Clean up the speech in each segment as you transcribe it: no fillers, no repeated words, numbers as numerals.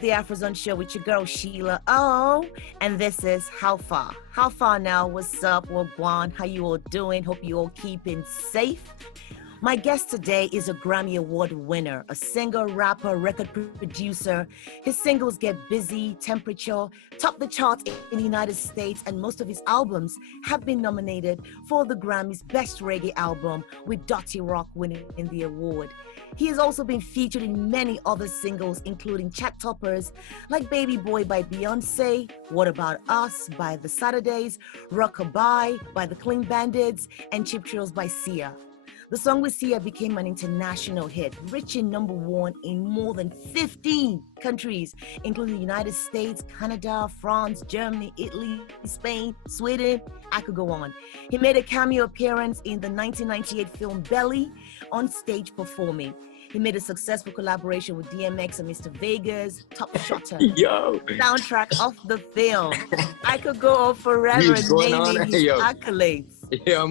The Afrozone show with your girl Sheila O, and this is How Far. How far now? What's up? Wagwan? How you all doing? Hope you all keeping safe. My guest today is a Grammy Award winner, a singer, rapper, record producer. His singles Get Busy, Temperature, top the charts in the United States, and most of his albums have been nominated for the Grammy's Best Reggae Album, with Dirty Rock winning the award. He has also been featured in many other singles, including chart toppers like Baby Boy by Beyonce, What About Us by The Saturdays, Rockabye by the Clean Bandits, and Cheap Thrills by Sia. The song with Sia became an international hit, reaching #1 in more than 15 countries, including the United States, Canada, France, Germany, Italy, Spain, Sweden. I could go on. He made a cameo appearance in the 1998 film Belly, on stage performing. He made a successful collaboration with DMX and Mr. Vegas, Top Shotter, soundtrack of the film. I could go on forever naming his accolades.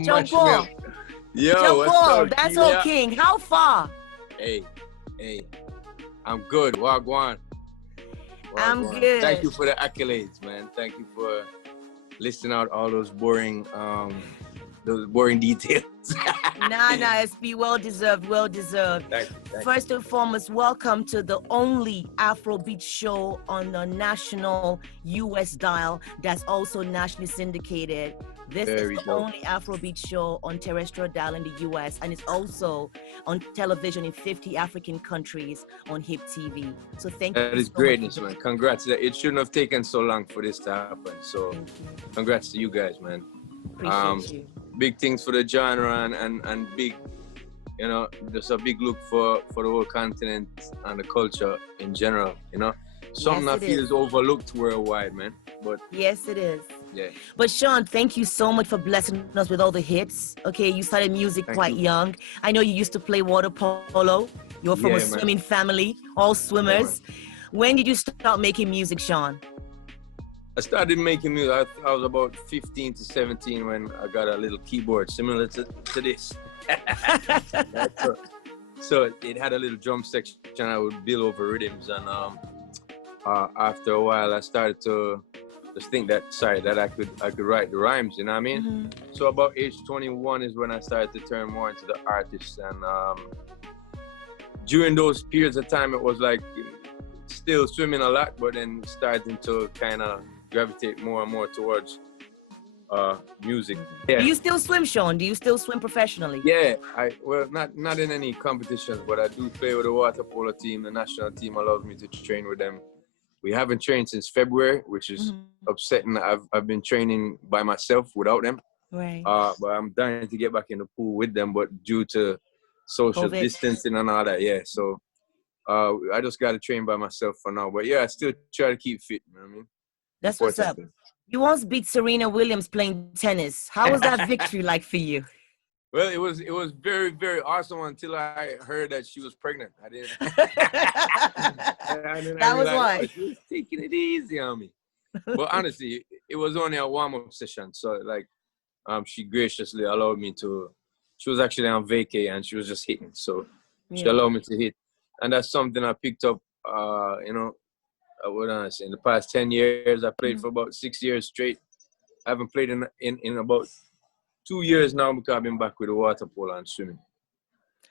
John Paul. Yo, what's up, dancehall king. How far? Hey, I'm good. Wagwan. I'm good. Thank you for the accolades, man. Thank you for listing out all those boring details. Nah, it's well deserved. Thank you. First and foremost, welcome to the only Afrobeat show on the national US dial that's also nationally syndicated. This is the only Afrobeat show on terrestrial dial in the US, and it's also on television in 50 African countries on HIPTV. So thank you. That is greatness, man. Congrats. It shouldn't have taken so long for this to happen. So congrats to you guys, man. Appreciate you. Big things for the genre and big, just a big look for the whole continent and the culture in general, Something that feels overlooked worldwide, man. But yes, it is. Yeah. But Sean, thank you so much for blessing us with all the hits. Okay, you started music quite young. I know you used to play water polo. You're from a swimming family, all swimmers. When did you start making music, Sean? I started making music. I was about 15 to 17 when I got a little keyboard similar to this. So it had a little drum section. I would build over rhythms, and after a while, I started to just think that I could write the rhymes. You know what I mean? Mm-hmm. So about age 21 is when I started to turn more into the artist, and during those periods of time, it was like still swimming a lot, but then starting to kind of gravitate more and more towards music. Yeah. Do you still swim, Sean? Do you still swim professionally? Yeah, not in any competitions, but I do play with the water polo team. The national team allows me to train with them. We haven't trained since February, which is upsetting. I've been training by myself without them. Right. But I'm dying to get back in the pool with them, but due to social distancing and all that, so I just got to train by myself for now. But yeah, I still try to keep fit. You know what I mean? That's what's up. You once beat Serena Williams playing tennis. How was that victory like for you? Well, it was very, very awesome until I heard that she was pregnant. I didn't. That was why. Oh, she was taking it easy on me. But honestly, it was only a warm-up session. So she graciously allowed me to. She was actually on vacay and she was just hitting. So she allowed me to hit, and that's something I picked up. In the past 10 years, I played for about 6 years straight. I haven't played in about 2 years now because I've been back with the water polo and swimming.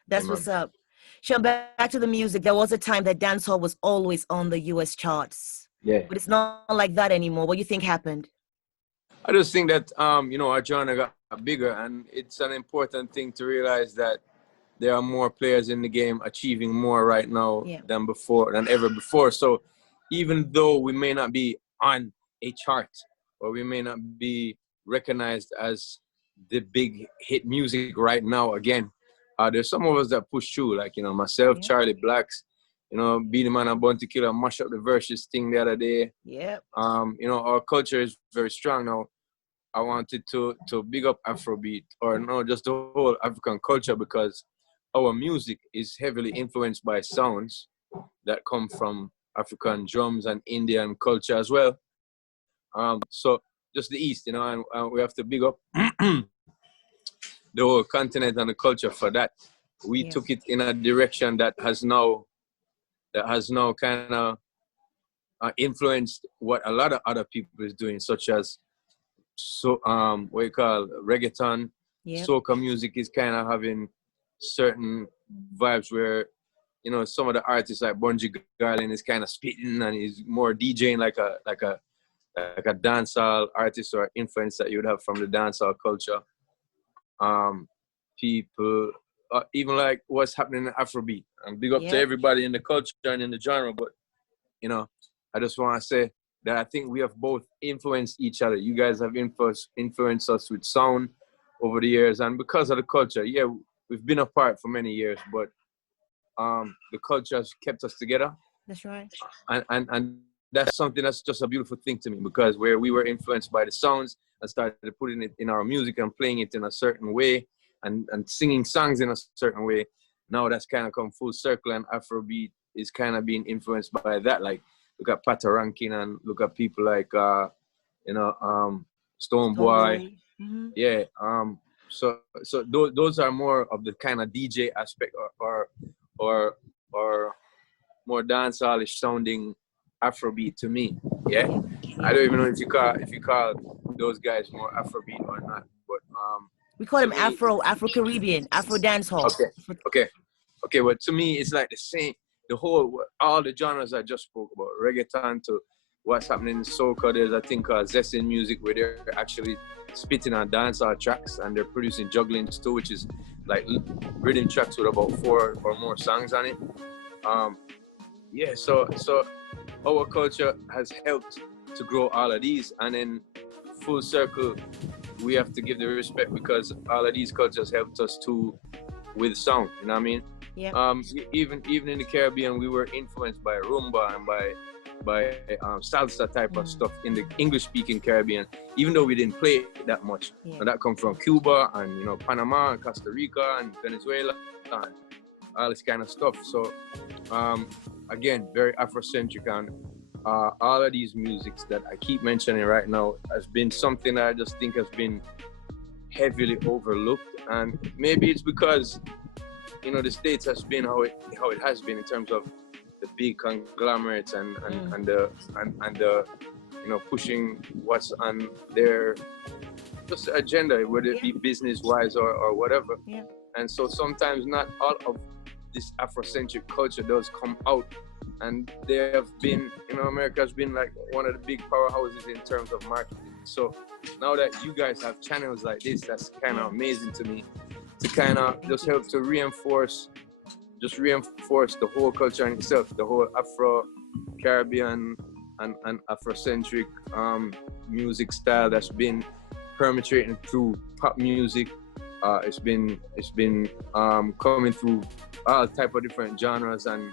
That's what's up. Sean, back to the music. There was a time that dancehall was always on the US charts. Yeah. But it's not like that anymore. What do you think happened? I just think that, our genre got bigger, and it's an important thing to realize that there are more players in the game achieving more right now than ever before. So even though we may not be on a chart or we may not be recognized as the big hit music right now again, there's some of us that push through, like, myself, Charlie Blacks, Beenie Man and Bounty Killer, mash up the verses thing the other day. Yeah. Our culture is very strong now. I wanted to big up Afrobeat, or no, just the whole African culture, because our music is heavily influenced by sounds that come from African drums and Indian culture as well. So just the East, you know, and we have to big up the whole continent and the culture for that. We took it in a direction that has now kind of influenced what a lot of other people is doing, such as what you call reggaeton. Soca music is kind of having certain vibes where, you know, some of the artists like Bunji Garlin is kind of spitting and he's more DJing like a dancehall artist or influence that you would have from the dancehall culture. People, even like what's happening in Afrobeat. And big up to everybody in the culture and in the genre, but you know, I just want to say that I think we have both influenced each other. You guys have influenced us with sound over the years, and because of the culture, we've been apart for many years, but the culture has kept us together. That's right. And that's something that's just a beautiful thing to me, because where we were influenced by the sounds and started putting it in our music and playing it in a certain way and singing songs in a certain way, now that's kind of come full circle, and Afrobeat is kind of being influenced by that. Like, look at Pata Rankin and look at people like, Stonebwoy. Mm-hmm. Yeah. So those are more of the kind of DJ aspect or more dancehall-ish sounding Afrobeat to me. Yeah. I don't even know if you call those guys more Afrobeat or not, but we call them Afro-Caribbean, Afro dancehall. Okay. Well, to me, it's like the same. All the genres I just spoke about, reggaeton to what's happening in soca. There's a thing called Zestin music where they're actually spitting on dancehall tracks and they're producing jugglings too, which is like rhythm tracks with about 4 or more songs on it. So our culture has helped to grow all of these, and then full circle, we have to give the respect because all of these cultures helped us too with sound. You know what I mean? Yeah. Even in the Caribbean, we were influenced by rumba and by salsa type of stuff in the English-speaking Caribbean, even though we didn't play it that much. Yeah. And that come from Cuba and, you know, Panama and Costa Rica and Venezuela and all this kind of stuff. So again, very Afrocentric, and all of these musics that I keep mentioning right now has been something that I just think has been heavily overlooked, and maybe it's because, you know, the States has been how it has been in terms of the big conglomerates and the you know, pushing what's on their just agenda, whether it be business wise or whatever. Yeah. And so sometimes not all of this Afrocentric culture does come out, and they have been, you know, America has been like one of the big powerhouses in terms of marketing. So now that you guys have channels like this, that's kind of amazing to me, to kind of just help to reinforce the whole culture in itself, the whole Afro-Caribbean and Afrocentric music style that's been permeating through pop music. It's been coming through all type of different genres, and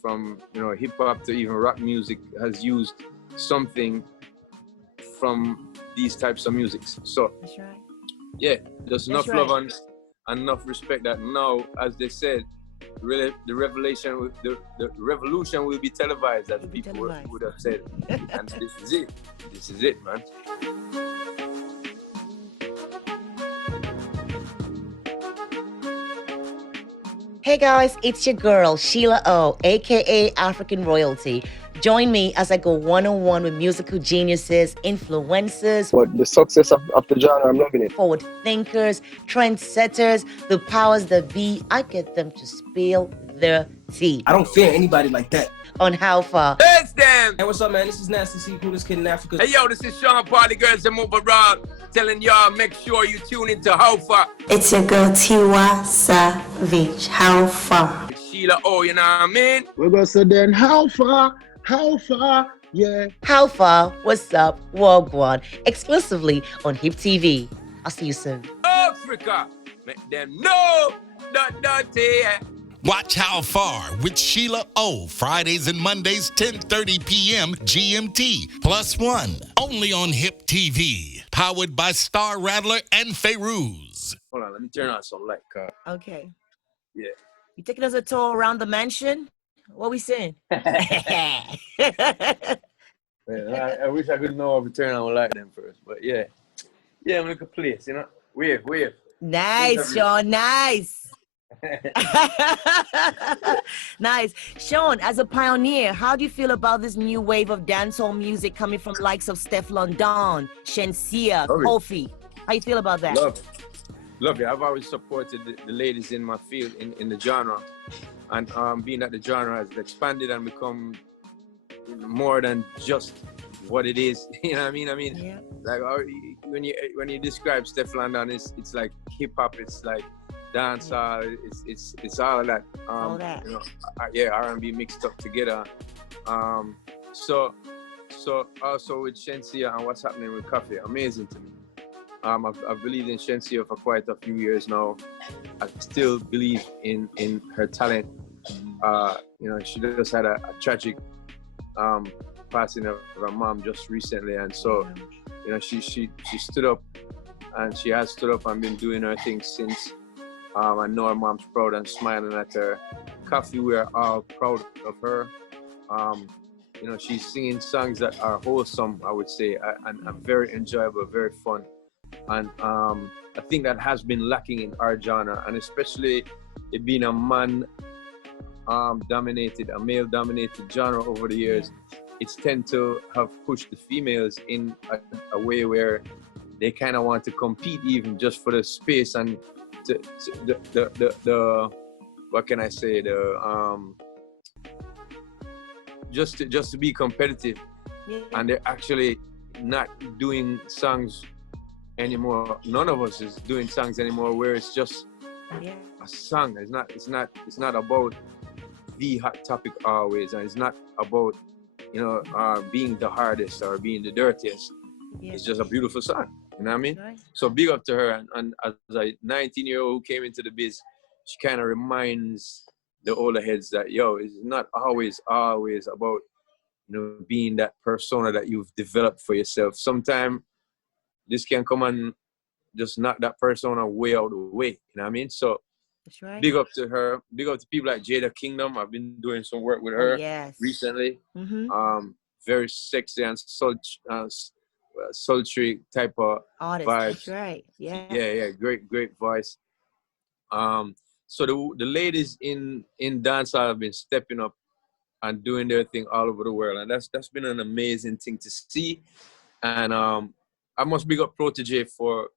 from, you know, hip hop to even rock music has used something from these types of musics. So that's right. Yeah, there's enough right. love and enough respect that now, as they said, really the revolution will be televised, as people would have said. And this is it, man. Hey guys, it's your girl, Sheila O, aka African Royalty. Join me as I go one-on-one with musical geniuses, influencers. But the success of the genre, I'm loving it. Forward thinkers, trendsetters, the powers that be. I get them to spill their tea. I don't fear anybody like that. On How Far. Thanks, damn. Hey, what's up, man? This is Nasty C, coolest kid in Africa. Hey, yo, this is Sean Party Girls and Move Around, telling y'all, make sure you tune into How Far. It's your girl, Tiwa Savage. How Far? Sheila O, you know what I mean? We're going to say then, how far, yeah. How Far, what's up, Wagwan, exclusively on HIPTV. I'll see you soon. Africa, make them know that dirty. Watch How Far with Sheila O. Fridays and Mondays, 10:30 p.m. GMT. +1. Only on HIPTV. powered by Star Rattler and Feiruz. Hold on, let me turn on some light. Okay. Yeah. You taking us a tour around the mansion? What we saying? Man, I wish I could know how to turn on light then first, but yeah. Yeah, I'm like a place, you know. Wave. Nice, Sean. Nice. Nice. Sean, as a pioneer, how do you feel about this new wave of dancehall music coming from likes of Steph London, Shensia, Kofi? How you feel about that? Love it. I've always supported the ladies in my field, in the genre. And being that the genre has expanded and become more than just what it is. You know what I mean? Yeah. Like when you describe Steph London, it's like hip hop, it's like dancehall, it's all of that. All that. You know, R&B mixed up together. So also with Shensia and what's happening with Coffee, amazing to me. I've believed in Shensia for quite a few years now. I still believe in her talent. You know, she just had a tragic passing of her mom just recently, and so you know she stood up, and she has stood up and been doing her thing since. I know her mom's proud and smiling at her. Coffee, we're all proud of her. You know, she's singing songs that are wholesome, I would say, and very enjoyable, very fun. And I think that has been lacking in our genre, and especially it being a male-dominated genre over the years, it's tend to have pushed the females in a way where they kind of want to compete even just for the space and the what can I say, just to be competitive. And they're actually not doing songs anymore. None of us is doing songs anymore where it's just a song. It's not about the hot topic always, and it's not about, you know, being the hardest or being the dirtiest. It's just a beautiful song. You know what I mean? Right. So big up to her. And as a 19-year-old who came into the biz, she kind of reminds the older heads that, yo, it's not always about, you know, being that persona that you've developed for yourself. Sometimes this can come and just knock that persona way out of the way. You know what I mean? So that's right. Big up to her. Big up to people like Jada Kingdom. I've been doing some work with her recently. Very sexy and sultry type of artist. vibes. That's right. Yeah. Great voice. So the ladies in dancehall have been stepping up and doing their thing all over the world, and that's been an amazing thing to see. And I must big up Protege for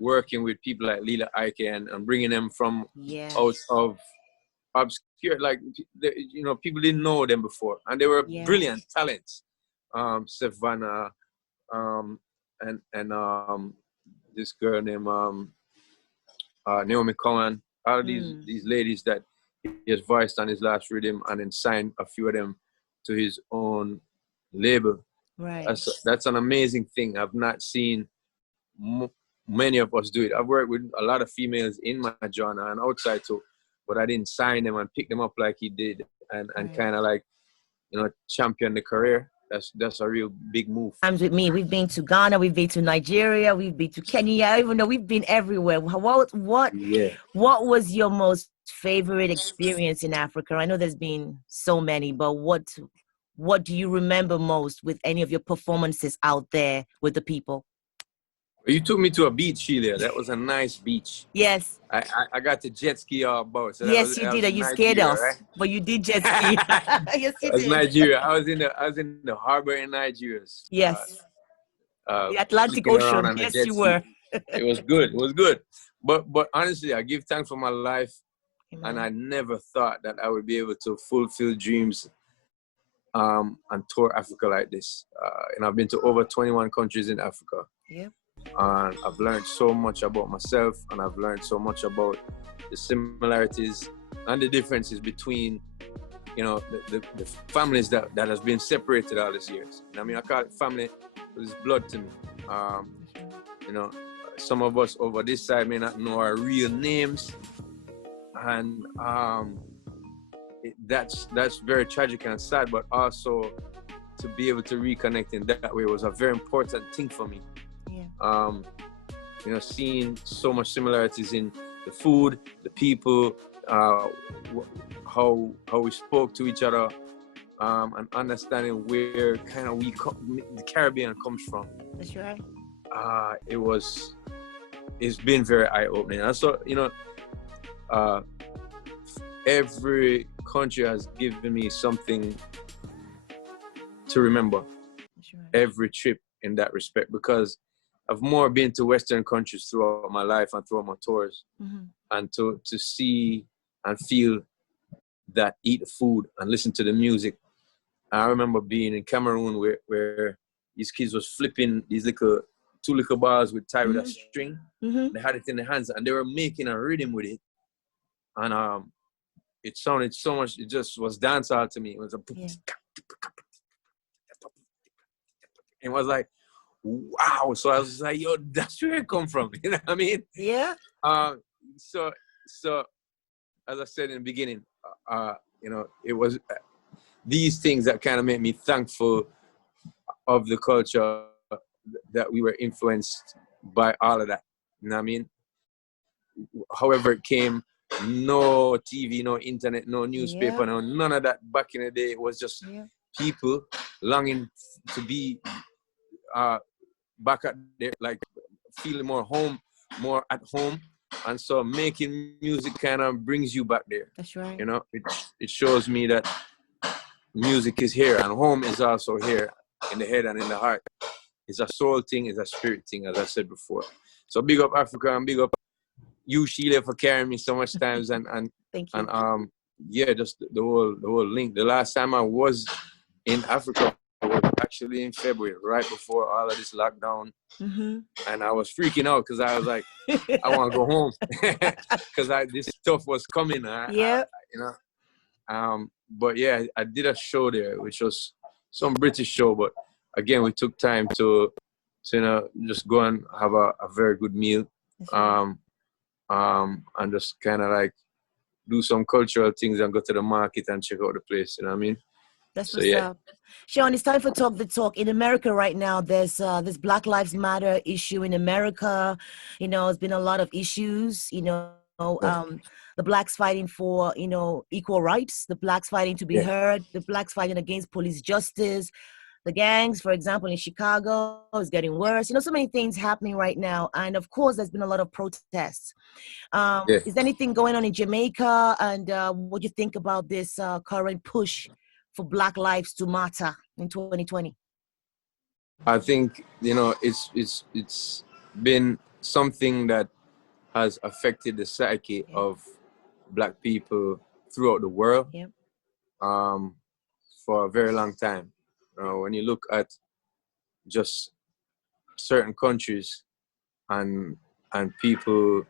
working with people like Lila Ike and bringing them from out of obscure, like, you know, people didn't know them before, and they were brilliant talents. Savannah, and this girl named Naomi Cohen. All of these ladies that he has voiced on his last rhythm, and then signed a few of them to his own label. Right. That's an amazing thing. I've not seen many of us do it. I've worked with a lot of females in my genre and outside too, but I didn't sign them and pick them up like he did, and kind of like, you know, champion the career. That's a real big move. Times with me, we've been to Ghana, we've been to Nigeria, we've been to Kenya, even though we've been everywhere. What was your most favorite experience in Africa? I know there's been so many, but what do you remember most with any of your performances out there with the people? You took me to a beach, Sheila. That was a nice beach. Yes. I got to jet ski all about. So yes, you did. You scared us, right? But you did jet ski. Yes, you did. Nigeria. I was in the harbor in Nigeria. Yes. The Atlantic Ocean. Yes, you were. It was good. It was good. But honestly, I give thanks for my life. Amen. And I never thought that I would be able to fulfill dreams and tour Africa like this. And I've been to over 21 countries in Africa. Yeah. And I've learned so much about myself, and I've learned so much about the similarities and the differences between, you know, the families that has been separated all these years. And I mean, I call it family because it's blood to me. You know, some of us over this side may not know our real names, and that's very tragic and sad, but also to be able to reconnect in that way was a very important thing for me. Yeah. You know, seeing so much similarities in the food, the people, how we spoke to each other, and understanding where kind of the Caribbean comes from. That's right. It's been very eye-opening. And so, you know, every country has given me something to remember. That's right. Every trip in that respect, because I've more been to Western countries throughout my life and throughout my tours, and to see and feel that, eat the food and listen to the music. I remember being in Cameroon where these kids was flipping these two little bars tied with a string. They had it in their hands and they were making a rhythm with it, and it sounded so much. It just was dancehall to me. It was it was like, wow. So I was like, yo, that's where it come from. You know what I mean? Yeah. So as I said in the beginning, you know, it was these things that kind of made me thankful of the culture, that we were influenced by all of that. You know what I mean? However it came, no TV, no internet, no newspaper, no none of that back in the day. It was just people longing to be back at their, like, feeling more at home. And so making music kind of brings you back there. That's right. You know, it shows me that music is here and home is also here in the head and in the heart. It's a soul thing, it's a spirit thing, as I said before. So big up Africa and big up you, Sheila, for carrying me so much times and thank you. And yeah, just the whole link. The last time I was in Africa was actually in February, right before all of this lockdown. And I was freaking out because I was like, I want to go home because this stuff was coming. You know. But yeah, I did a show there, which was some British show. But again, we took time to you know, just go and have a very good meal, and just kind of like do some cultural things and go to the market and check out the place. You know what I mean? That's what's up. Sean, it's time for Talk the Talk. In America right now, there's this Black Lives Matter issue in America. You know, it's been a lot of issues, you know, the blacks fighting for, you know, equal rights, the blacks fighting to be heard, the blacks fighting against police justice, the gangs, for example, in Chicago is getting worse. You know, so many things happening right now. And of course, there's been a lot of protests. Is there anything going on in Jamaica? And what do you think about this current push for Black lives to matter in 2020? I think, you know, it's been something that has affected the psyche of Black people throughout the world for a very long time. When you look at just certain countries and people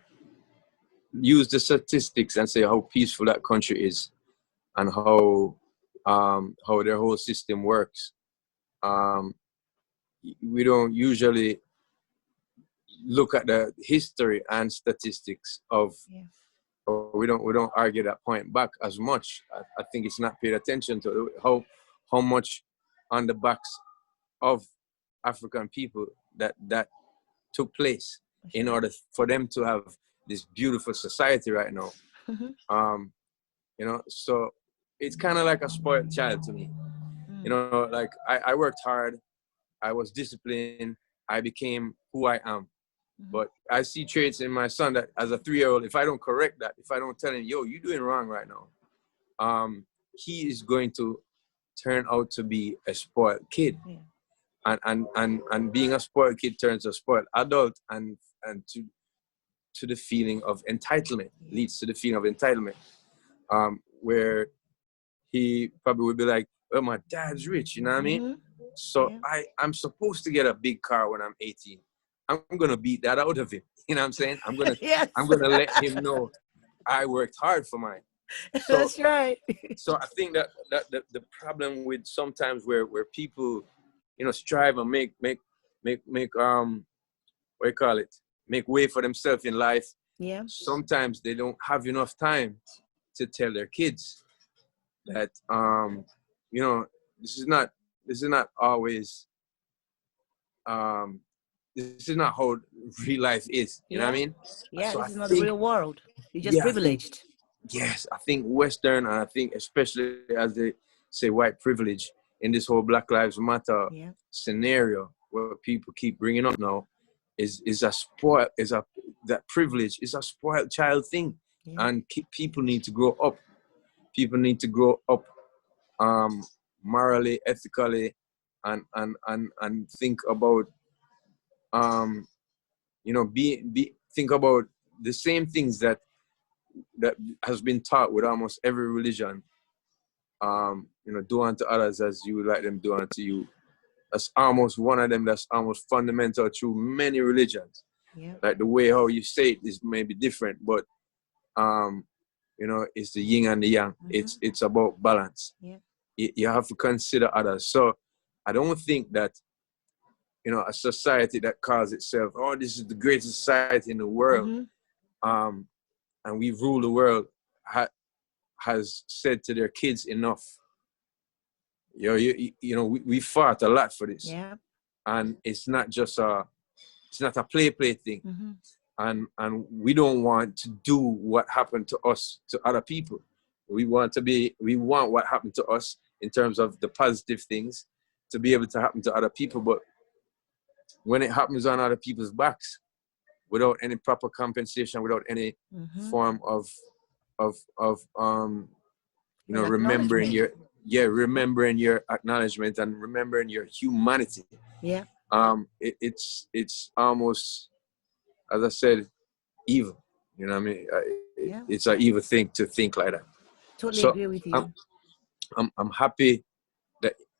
use the statistics and say how peaceful that country is and how their whole system works. We don't usually look at the history and statistics of, we don't argue that point back as much. I think it's not paid attention to how much on the backs of African people that took place in order for them to have this beautiful society right now. You know, so it's kind of like a spoiled child to me. You know, like I worked hard, I was disciplined, I became who I am. But I see traits in my son that as a 3-year-old, if I don't correct that, if I don't tell him, yo, you're doing wrong right now, he is going to turn out to be a spoiled kid. And being a spoiled kid turns a spoiled adult, and to the feeling of entitlement, leads to the feeling of entitlement, where he probably would be like, oh, my dad's rich, you know what I mean? So I'm supposed to get a big car when I'm 18. I'm gonna beat that out of him. You know what I'm saying? I'm gonna let him know I worked hard for mine. So, that's right. So I think that the problem with sometimes where people, you know, strive and make what do you call it? Make way for themselves in life. Sometimes they don't have enough time to tell their kids that you know, this is not always this is not how real life is. You know what I mean? Yeah, so this is I not think, the real world. You're just privileged. Yes, I think Western, and I think especially as they say white privilege in this whole Black Lives Matter scenario where people keep bringing up now is that privilege is a spoiled child thing, and people need to grow up. People need to grow up morally, ethically, and think about think about the same things that has been taught with almost every religion. Do unto others as you would like them do unto you. That's almost one of them that's almost fundamental through many religions. Yeah. Like the way how you say it is maybe different, but it's the yin and the yang. Mm-hmm. It's about balance. Yeah. You have to consider others. So I don't think that a society that calls itself, oh, this is the greatest society in the world, and we rule the world, has said to their kids enough. We fought a lot for this, and it's not a play thing, and we don't want to do what happened to us to other people. We want what happened to us in terms of the positive things to be able to happen to other people, but when it happens on other people's backs, without any proper compensation, without any form of remembering your acknowledgement and remembering your humanity. Yeah. It's almost, as I said, evil. You know what I mean? It's an evil thing to think like that. Totally agree with you. I'm happy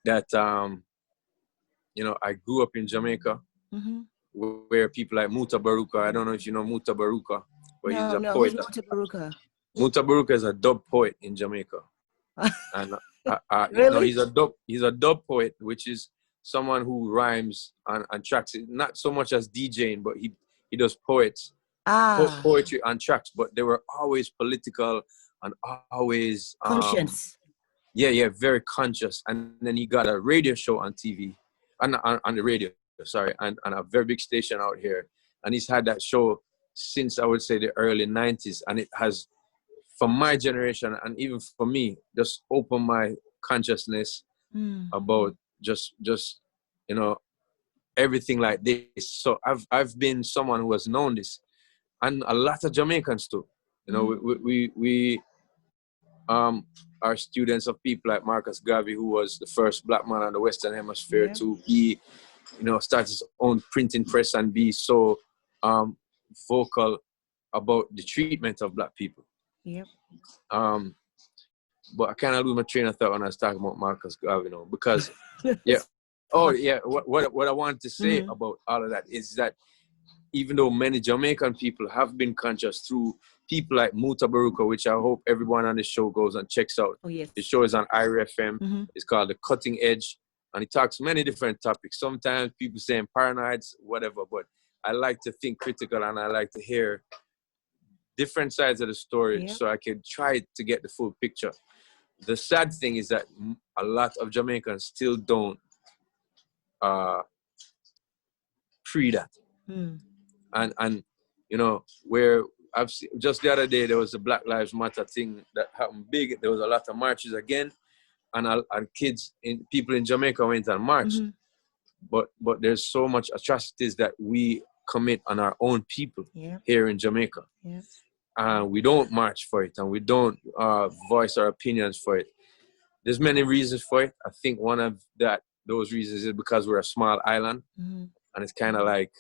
that I grew up in Jamaica, where people like Muta Baruka. I don't know if you know Muta Baruka, but he's a poet. Muta Baruka? Muta Baruka is a dub poet in Jamaica. And really? He's a dub poet, which is someone who rhymes and tracks it, not so much as DJing, but he does poetry and tracks, but they were always political and always conscious. Very conscious. And then he got a radio show on TV, on the radio, sorry, and a very big station out here. And he's had that show since, I would say, the early 90s, and it has, for my generation and even for me, just opened my consciousness about just everything like this. So I've been someone who has known this, and a lot of Jamaicans too. We are students of people like Marcus Garvey, who was the first Black man on the Western Hemisphere to be, start his own printing press and be so vocal about the treatment of Black people. Yep. But I kind of lose my train of thought when I was talking about Marcus Garvey, because what I wanted to say about all of that is that even though many Jamaican people have been conscious through people like Muta Baruka, which I hope everyone on the show goes and checks out. Oh, yes. The show is on IRA FM. It's called The Cutting Edge, and it talks many different topics. Sometimes people saying paranoids, whatever, but I like to think critical, and I like to hear different sides of the story so I can try to get the full picture. The sad thing is that a lot of Jamaicans still don't pre that. And where I've seen, just the other day, there was a Black Lives Matter thing that happened big. There was a lot of marches again, and people in Jamaica went and marched. But there's so much atrocities that we commit on our own people here in Jamaica. And we don't march for it, and we don't voice our opinions for it. There's many reasons for it. I think one of those reasons is because we're a small island, and it's kind of like,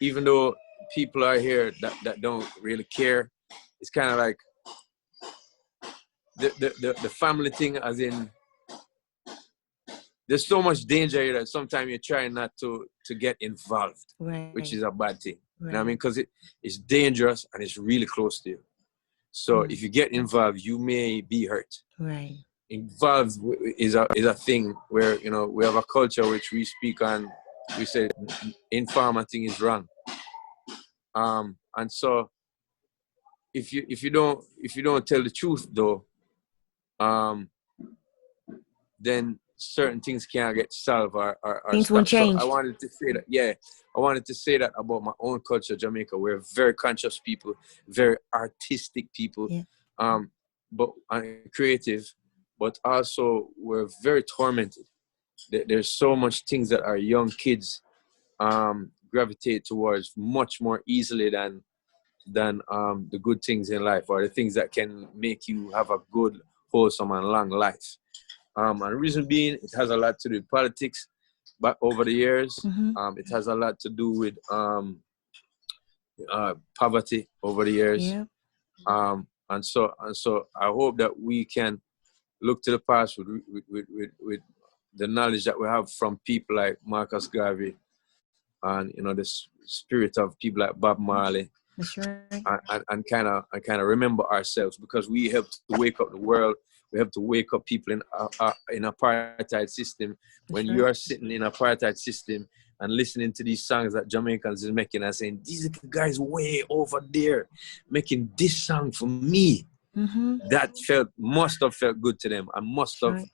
even though people are here that don't really care, it's kind of like the family thing, as in, there's so much danger here that sometimes you're trying not to get involved, which is a bad thing. You know what I mean? Because it's dangerous and it's really close to you. So if you get involved, you may be hurt. Right. Involved is a thing where, we have a culture which we speak on. We say informating is wrong. And so if you don't tell the truth though, then certain things can't get solved or things won't change. So I wanted to say that, yeah, I wanted to say that about my own culture, Jamaica. We're very conscious people, very artistic people, but creative, but also we're very tormented. There's so much things that our young kids gravitate towards much more easily than the good things in life, or the things that can make you have a good, wholesome, and long life. And the reason being, it has a lot to do with politics, but over the years, it has a lot to do with poverty over the years. And so I hope that we can look to the past with the knowledge that we have from people like Marcus Garvey, and the spirit of people like Bob Marley. That's right. And kind of remember ourselves, because we help to wake up the world. We have to wake up people in apartheid system. When you are sitting in apartheid system and listening to these songs that Jamaicans is making and saying, these guys way over there making this song for me, that must have felt good to them, and must have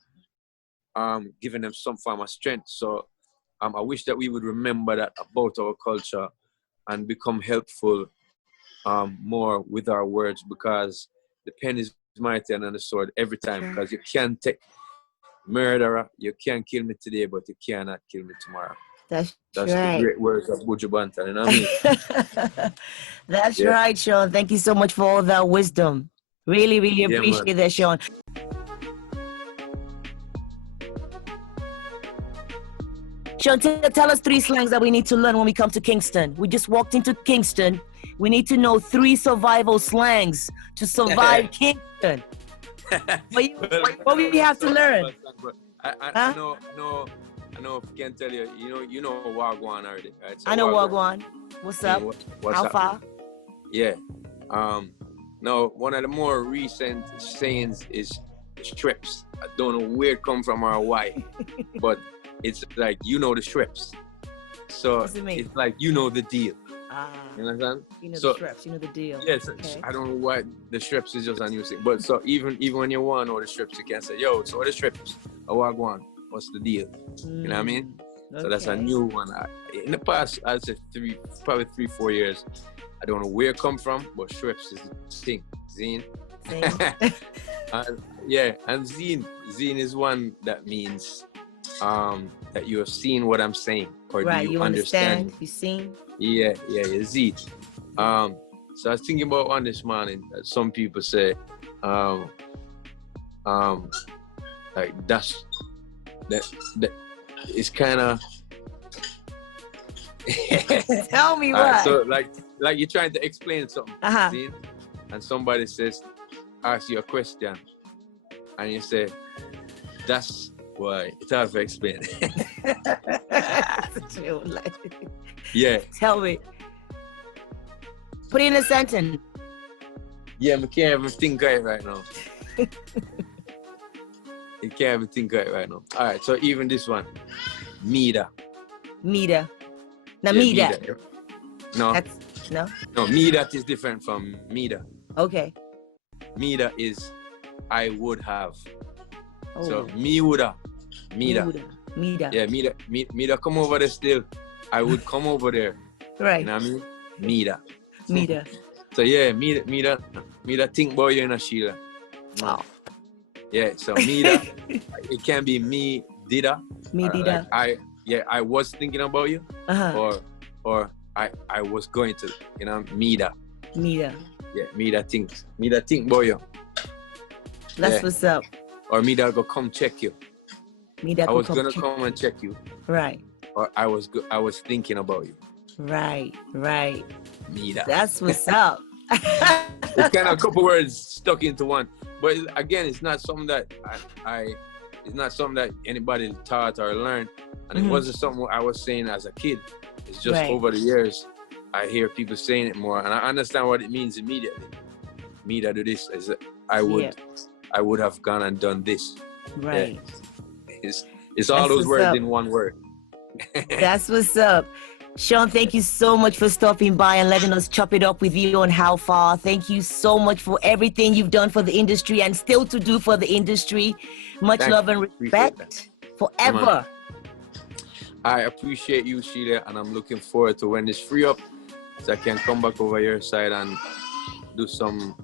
given them some form of strength. So I wish that we would remember that about our culture and become helpful more with our words, because the pen is mighty and the sword every time, because you can take murderer, you can kill me today, but you cannot kill me tomorrow. That's right. The great words of Buju Banton, you know what I mean? That's right, Sean. Thank you so much for all that wisdom. Really, really appreciate that, Sean. Sean, tell us 3 slangs that we need to learn when we come to Kingston. We just walked into Kingston. We need to know 3 survival slangs to survive Kingston. What do we have to learn? I know if I can tell you, you know Wagwan already, right? So I know Wagwan. What's up? How far? Yeah. Now, one of the more recent sayings is strips. I don't know where it come from or why, but it's like, the strips. So it's like, the deal. You understand? The strips, the deal. Yes, I don't know why the strips is just a new thing. But so even when you want to know the strips, you can say, yo, so the strips, Wagwan, what's the deal? You know what I mean? Okay. So that's a new one. In the past, I'd say probably 3-4 years, I don't know where it come from, but strips is the thing. Zine. And zine is one that means that you have seen what I'm saying, or do you understand? You seen? Yeah, zine. So I was thinking about one this morning that some people say, like that it's kind of. Tell me why. So like you're trying to explain something, see? And somebody asks you a question, and you say, "That's why." It's hard to explain. Yeah. Tell me. Put it in a sentence. Yeah, I can't even think of it right now. You can't even think of it right now. All right, so even this one, Mida. Now, Mida. No. No, Mida is different from Mida. Okay. Mida is I would have. Oh. So me woulda. Mida. Yeah, Mida come over there still. I would come over there. Right. You know what I mean? Mida. So yeah, Mida think about you, Sheila. Wow. Yeah, so Mida, it can be me dida. Me dida. Like I was thinking about you. Or I was going to, Mida. Yeah, Mida think about you. That's what's up. Or Mida go come check you. I was gonna come and check you. Right. Or I was thinking about you. Right. Mida. That's what's up. It's kind of a couple words stuck into one, but again, it's not something that it's not something that anybody taught or learned, and it wasn't something I was saying as a kid. It's just over the years, I hear people saying it more, and I understand what it means immediately. Mida do this, I would have gone and done this. Right. Yeah. It's all those words in one word. That's what's up. Sean, thank you so much for stopping by and letting us chop it up with you on How Far. Thank you so much for everything you've done for the industry and still to do for the industry. Much love and respect. forever. I appreciate you, Sheila, and I'm looking forward to when it's free up, so I can come back over your side and do some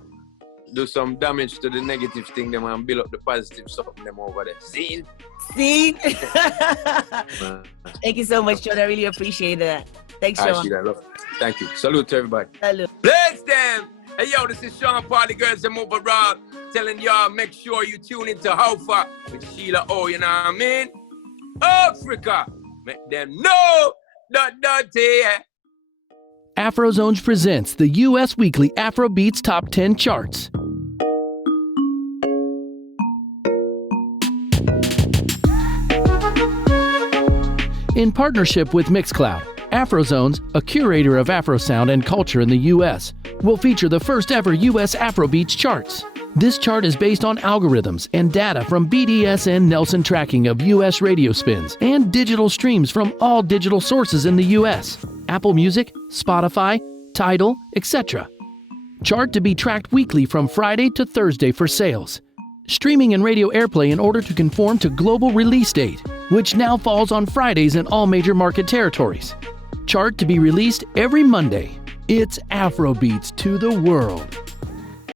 damage to the negative thing them and build up the positive something them over there. See? Thank you so much, Sean. I really appreciate that. Thanks, Sean. Thank you. Salute to everybody. Salute. Bless them. Hey, yo, this is Sean Party Girls and Move Around, telling y'all make sure you tune into How Far with Sheila O, you know what I mean? Africa, make them know that dirty. Afrozone presents the U.S. Weekly Afrobeats Top 10 Charts. In partnership with Mixcloud, Afrozons, a curator of Afro sound and culture in the U.S., will feature the first ever U.S. Afrobeats charts. This chart is based on algorithms and data from BDSN Nelson tracking of U.S. radio spins and digital streams from all digital sources in the U.S. Apple Music, Spotify, Tidal, etc. Chart to be tracked weekly from Friday to Thursday for sales. Streaming and radio airplay in order to conform to global release date, which now falls on Fridays in all major market territories. Chart to be released every Monday. It's Afrobeats to the world.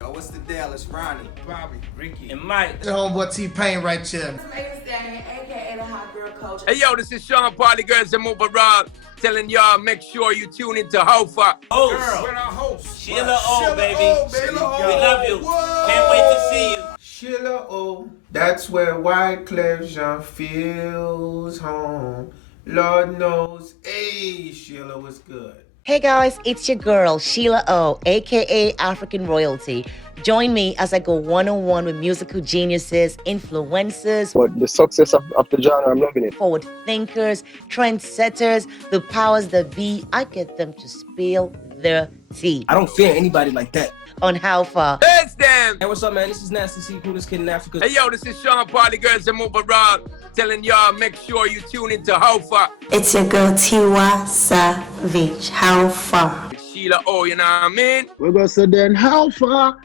Yo, what's the deal? It's Ronnie, Bobby, Ricky, and Mike. The homeboy T-Pain right here. aka the hot girl coach. Hey, yo, this is Sean Party Girls and Move Around, telling y'all make sure you tune into How Far. We're our host. Sheila O, baby. We love you. Can't wait to see you. Sheila O, that's where Wyclef Jean feels home. Lord knows, hey, Sheila was good. Hey guys, it's your girl, Sheila O, aka African Royalty. Join me as I go one-on-one with musical geniuses, influencers, but the success of the genre, I'm loving it. Forward thinkers, trendsetters, the powers that be. I get them to spill their tea. I don't fear anybody like that. On How Far. It's them. Hey, what's up, man? This is Nasty C, coolest kid in Africa. Hey, yo, this is Sean Party Girls and Move Around, telling y'all make sure you tune into How Far. It's your girl Tiwa Savage. How far? With Sheila O, you know what I mean? We're gonna say then how far,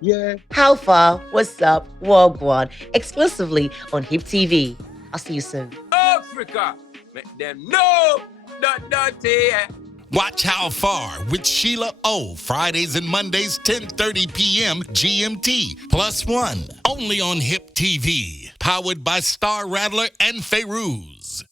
yeah. How Far, what's up, Wagwan, exclusively on HIPTV. I'll see you soon. Africa, make them know that dirty. Watch How Far with Sheila O. Fridays and Mondays, 10:30 p.m. GMT. +1. Only on HIPTV. Powered by Star Rattler and Feiruz.